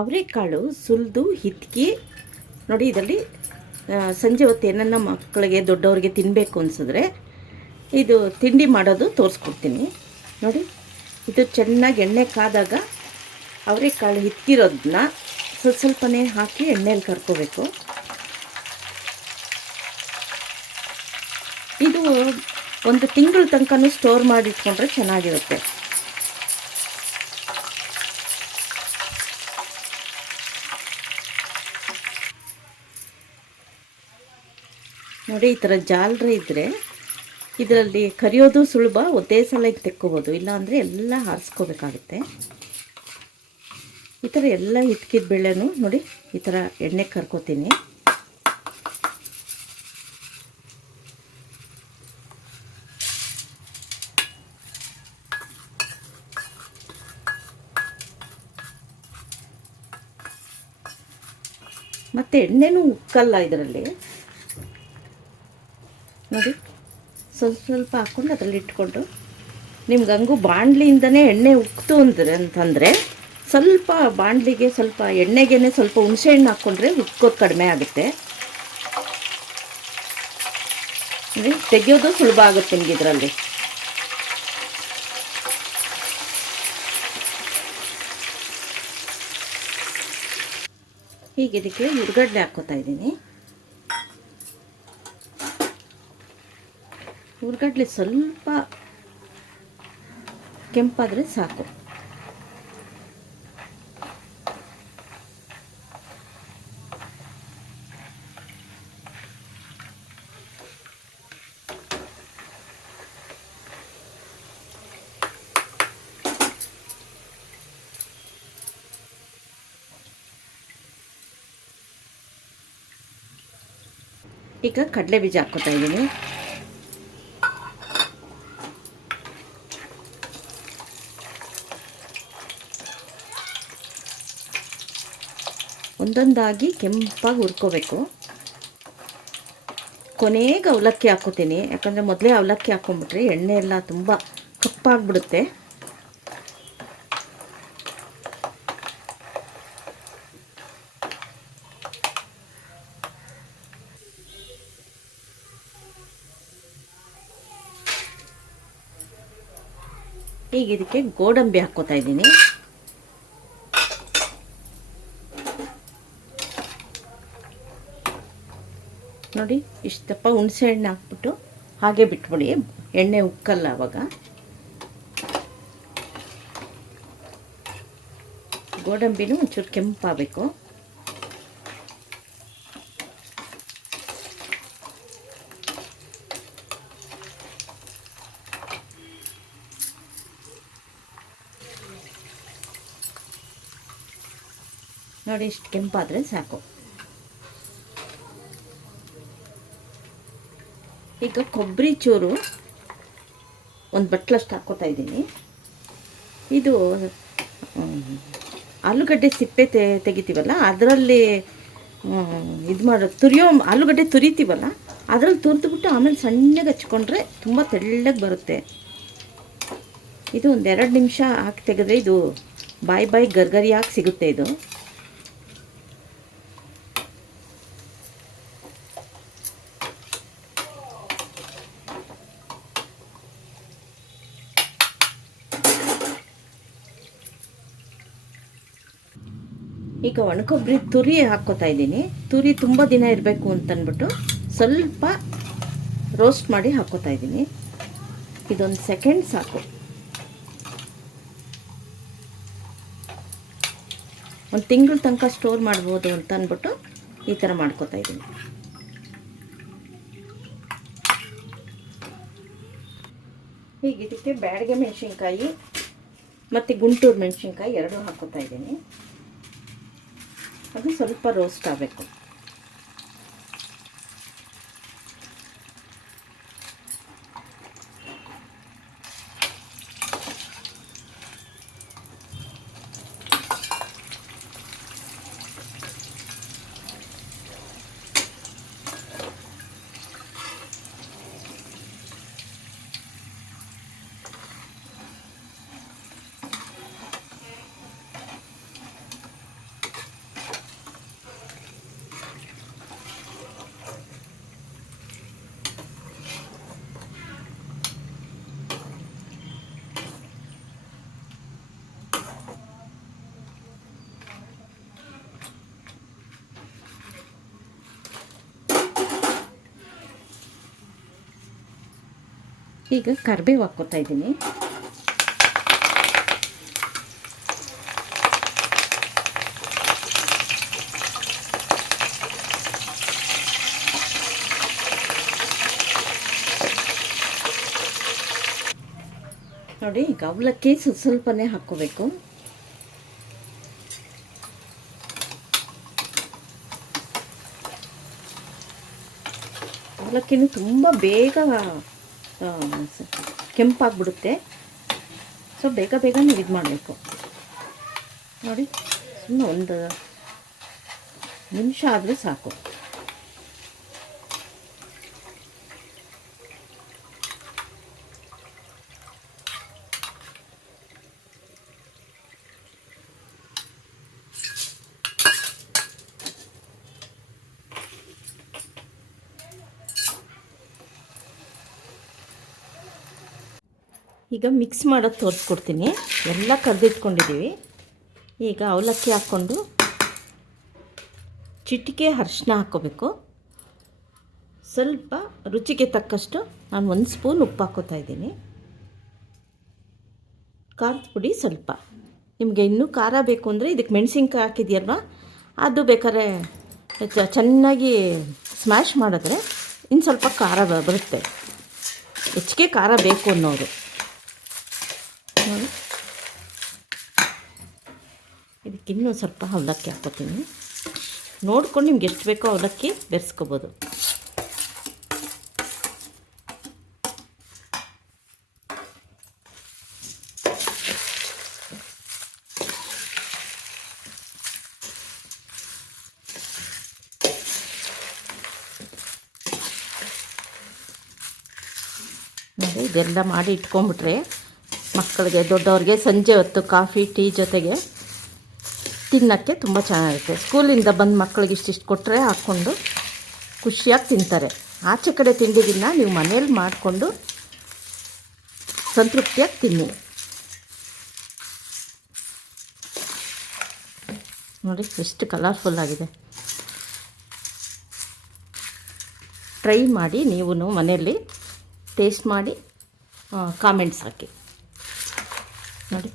ಅವರೆಕಾಳು ಸುಲಿದು ಹಿತ್ಕಿ ನೋಡಿ. ಇದರಲ್ಲಿ ಸಂಜೆ ಹೊತ್ತು ಏನನ್ನ ಮಕ್ಕಳಿಗೆ ದೊಡ್ಡವ್ರಿಗೆ ತಿನ್ನಬೇಕು ಅನಿಸಿದ್ರೆ ಇದು ತಿಂಡಿ ಮಾಡೋದು ತೋರಿಸ್ಕೊಡ್ತೀನಿ ನೋಡಿ. ಇದು ಚೆನ್ನಾಗಿ ಎಣ್ಣೆ ಕಾದಾಗ ಅವರೆಕಾಳು ಹಿತ್ಕಿರೋದನ್ನ ಸ್ವಲ್ಪನೇ ಹಾಕಿ ಎಣ್ಣೆಯಲ್ಲಿ ಕರ್ಕೋಬೇಕು. ಇದು ಒಂದು ತಿಂಗಳ ತನಕನೂ ಸ್ಟೋರ್ ಮಾಡಿಟ್ಕೊಂಡ್ರೆ ಚೆನ್ನಾಗಿರುತ್ತೆ. ನೋಡಿ, ಈ ಥರ ಜಾಲರಿ ಇದ್ದರೆ ಇದರಲ್ಲಿ ಕರಿಯೋದು ಸುಲಭ. ಒಂದೇ ಸಲ ತೆಕ್ಕೋಬೋದು, ಇಲ್ಲಾಂದರೆ ಎಲ್ಲ ಹಾರಿಸ್ಕೋಬೇಕಾಗುತ್ತೆ. ಈ ಥರ ಎಲ್ಲ ಹಿತ್ಕಿದ ಬೇಳೆನೂ ನೋಡಿ ಈ ಥರ ಎಣ್ಣೆ ಕರ್ಕೋತೀನಿ. ಮತ್ತು ಎಣ್ಣೆನೂ ಉಕ್ಕಲ್ಲ ಇದರಲ್ಲಿ ನೋಡಿ. ಸ್ವಲ್ಪ ಹಾಕ್ಕೊಂಡು ಅದರಲ್ಲಿ ಇಟ್ಕೊಂಡು ನಿಮ್ಗೆ ಹಂಗೂ ಬಾಣಲಿಯಿಂದನೇ ಎಣ್ಣೆ ಉಕ್ತು ಅಂತಂದರೆ ಸ್ವಲ್ಪ ಬಾಣಲಿಗೆ ಸ್ವಲ್ಪ ಎಣ್ಣೆಗೆ ಸ್ವಲ್ಪ ಹುಣಸೆ ಹಣ್ಣು ಹಾಕ್ಕೊಂಡ್ರೆ ಉಕ್ಕೋದು ಕಡಿಮೆ ಆಗುತ್ತೆ. ತೆಗೆಯೋದು ಸುಲಭ ಆಗುತ್ತೆ ನಿಮ್ಗೆ ಇದರಲ್ಲಿ. ಹೀಗೆ ಇದಕ್ಕೆ ಹುರ್ಗಡ್ಲೆ ಹಾಕ್ಕೋತಾ ಇದ್ದೀನಿ. ಹುರ್ಗಡ್ಲೆ ಸ್ವಲ್ಪ ಕೆಂಪಾದರೆ ಸಾಕು. ಈಗ ಕಡಲೆ ಬೀಜ ಹಾಕ್ಕೋತಾ ಇದ್ದೀನಿ. ಒಂದೊಂದಾಗಿ ಕೆಂಪಾಗಿ ಹುರ್ಕೋಬೇಕು. ಕೊನೆಗೆ ಅವಲಕ್ಕಿ ಹಾಕ್ಕೋತೀನಿ, ಯಾಕಂದರೆ ಮೊದಲೇ ಅವಲಕ್ಕಿ ಹಾಕ್ಕೊಂಬಿಟ್ರೆ ಎಣ್ಣೆ ಎಲ್ಲ ತುಂಬ ಕಪ್ಪಾಗಿಬಿಡುತ್ತೆ. ಈಗ ಇದಕ್ಕೆ ಗೋಡಂಬಿ ಹಾಕ್ಕೋತಾ ಇದ್ದೀನಿ. ನೋಡಿ, ಇಷ್ಟಪ್ಪ ಹುಣಸೆ ಹಣ್ಣು ಹಾಕ್ಬಿಟ್ಟು ಹಾಗೆ ಬಿಟ್ಬಿಡಿ, ಎಣ್ಣೆ ಉಕ್ಕಲ್ಲ ಅವಾಗ. ಗೋಡಂಬಿನೂ ಒಂಚೂರು ಕೆಂಪಾಗಬೇಕು. ನೋಡಿ, ಇಷ್ಟು ಕೆಂಪಾದರೆ ಸಾಕು. ಈಗ ಕೊಬ್ಬರಿ ಚೂರು ಒಂದು ಬಟ್ಲಷ್ಟು ಹಾಕ್ಕೋತಾ ಇದ್ದೀನಿ. ಇದು ಆಲೂಗಡ್ಡೆ ಸಿಪ್ಪೆ ತೆಗಿತೀವಲ್ಲ ಅದರಲ್ಲಿ ಇದು ತುರಿಯೋ ಆಲೂಗಡ್ಡೆ ತುರಿತೀವಲ್ಲ ಅದರಲ್ಲಿ ತುರಿದ್ಬಿಟ್ಟು ಆಮೇಲೆ ಸಣ್ಣಗೆ ಹಚ್ಕೊಂಡ್ರೆ ತುಂಬ ತೆಳ್ಳಗೆ ಬರುತ್ತೆ. ಇದು ಒಂದು 2 ನಿಮಿಷ ಹಾಕಿ ತೆಗೆದ್ರೆ ಇದು ಬಾಯಿ ಗರ್ಗರಿಯಾಗಿ ಸಿಗುತ್ತೆ. ಇದು ಈಗ ಒಣಕೊಬ್ಬರಿ ತುರಿ ಹಾಕ್ಕೋತಾ ಇದ್ದೀನಿ. ತುರಿ ತುಂಬ ದಿನ ಇರಬೇಕು ಅಂತಂದ್ಬಿಟ್ಟು ಸ್ವಲ್ಪ ರೋಸ್ಟ್ ಮಾಡಿ ಹಾಕ್ಕೋತಾ ಇದ್ದೀನಿ. ಇದೊಂದು ಸೆಕೆಂಡ್ ಸಾಕು. ಒಂದು ತಿಂಗಳ ತನಕ ಸ್ಟೋರ್ ಮಾಡ್ಬೋದು ಅಂತ ಅಂದ್ಬಿಟ್ಟು ಈ ಥರ ಮಾಡ್ಕೋತಾ ಇದ್ದೀನಿ. ಈಗ ಇದಕ್ಕೆ ಬ್ಯಾಡಗೆ ಮೆಣಸಿನ್ಕಾಯಿ ಮತ್ತು ಗುಂಟೂರು ಮೆಣಸಿನ್ಕಾಯಿ ಎರಡೂ ಹಾಕ್ಕೋತಾ ಇದ್ದೀನಿ. ಅದು ಸ್ವಲ್ಪ ರೋಸ್ಟ್ ಆಗಬೇಕು. ಈಗ ಕರಿಬೇವು ಹಾಕ್ಕೋತಾ ಇದ್ದೀನಿ. ನೋಡಿ, ಈಗ ಅವಲಕ್ಕಿ ಸ್ವಲ್ಪನೇ ಹಾಕ್ಕೋಬೇಕು. ಅವಲಕ್ಕಿನೂ ತುಂಬ ಬೇಗ ಕೆಂಪಾಗ್ಬಿಡುತ್ತೆ. ಸೊ ಬೇಗ ಬೇಗ ನೀವು ಇದು ಮಾಡಬೇಕು. ನೋಡಿ, ಸುಮ್ಮನೆ ಒಂದು ನಿಮಿಷ ಆದರೆ ಸಾಕು. ಈಗ ಮಿಕ್ಸ್ ಮಾಡೋದು ತೋರಿಸ್ಕೊಡ್ತೀನಿ. ಎಲ್ಲ ಕರೆದಿಟ್ಕೊಂಡಿದ್ದೀವಿ. ಈಗ ಅವಲಕ್ಕಿ ಹಾಕ್ಕೊಂಡು ಚಿಟಿಕೆ ಅರಿಶಿನ ಹಾಕ್ಕೋಬೇಕು. ಸ್ವಲ್ಪ ರುಚಿಗೆ ತಕ್ಕಷ್ಟು ನಾನು 1 ಸ್ಪೂನ್ ಉಪ್ಪು ಹಾಕ್ಕೋತಾ ಇದ್ದೀನಿ. ಖಾರದ ಪುಡಿ ಸ್ವಲ್ಪ. ನಿಮಗೆ ಇನ್ನೂ ಖಾರ ಬೇಕು ಅಂದರೆ ಇದಕ್ಕೆ ಮೆಣಸಿನ್ಕಾಯಿ ಹಾಕಿದೆಯಲ್ವ, ಅದು ಬೇಕಾದ್ರೆ ಚೆನ್ನಾಗಿ ಸ್ಮ್ಯಾಶ್ ಮಾಡಿದ್ರೆ ಇನ್ನು ಸ್ವಲ್ಪ ಖಾರ ಬರುತ್ತೆ. ಹೆಚ್ಚಿಗೆ ಖಾರ ಬೇಕು ಅನ್ನೋರು ನೋಡಿ. ಇದಕ್ಕಿನ್ನೂ ಸ್ವಲ್ಪ ಅವಲಕ್ಕಿ ಹಾಕ್ಕೋತೀನಿ. ನೋಡ್ಕೊಂಡು ನಿಮ್ಗೆ ಎಷ್ಟು ಬೇಕೋ ಅವಲಕ್ಕಿ ಬೆರೆಸ್ಕೋಬೋದು. ನೋಡಿ, ಇದೆಲ್ಲ ಮಾಡಿ ಇಟ್ಕೊಂಡ್ಬಿಟ್ರೆ ಮಕ್ಕಳಿಗೆ ದೊಡ್ಡವ್ರಿಗೆ ಸಂಜೆ ಹೊತ್ತು ಕಾಫಿ ಟೀ ಜೊತೆಗೆ ತಿನ್ನೋಕ್ಕೆ ತುಂಬ ಚೆನ್ನಾಗಿರುತ್ತೆ. ಸ್ಕೂಲಿಂದ ಬಂದು ಮಕ್ಕಳಿಗೆ ಇಷ್ಟಿಷ್ಟು ಕೊಟ್ಟರೆ ಹಾಕ್ಕೊಂಡು ಖುಷಿಯಾಗಿ ತಿಂತಾರೆ. ಆಚೆ ಕಡೆ ತಿಂಡಿಗಿನ್ನ ನೀವು ಮನೇಲಿ ಮಾಡಿಕೊಂಡು ಸಂತೃಪ್ತಿಯಾಗಿ ತಿನ್ನಿ. ನೋಡಿ ಎಷ್ಟು ಕಲರ್ಫುಲ್ ಆಗಿದೆ. ಟ್ರೈ ಮಾಡಿ ನೀವು ಮನೆಯಲ್ಲಿ ಟೇಸ್ಟ್ ಮಾಡಿ ಕಾಮೆಂಟ್ಸ್ ಹಾಕಿ ನೋಡಿ.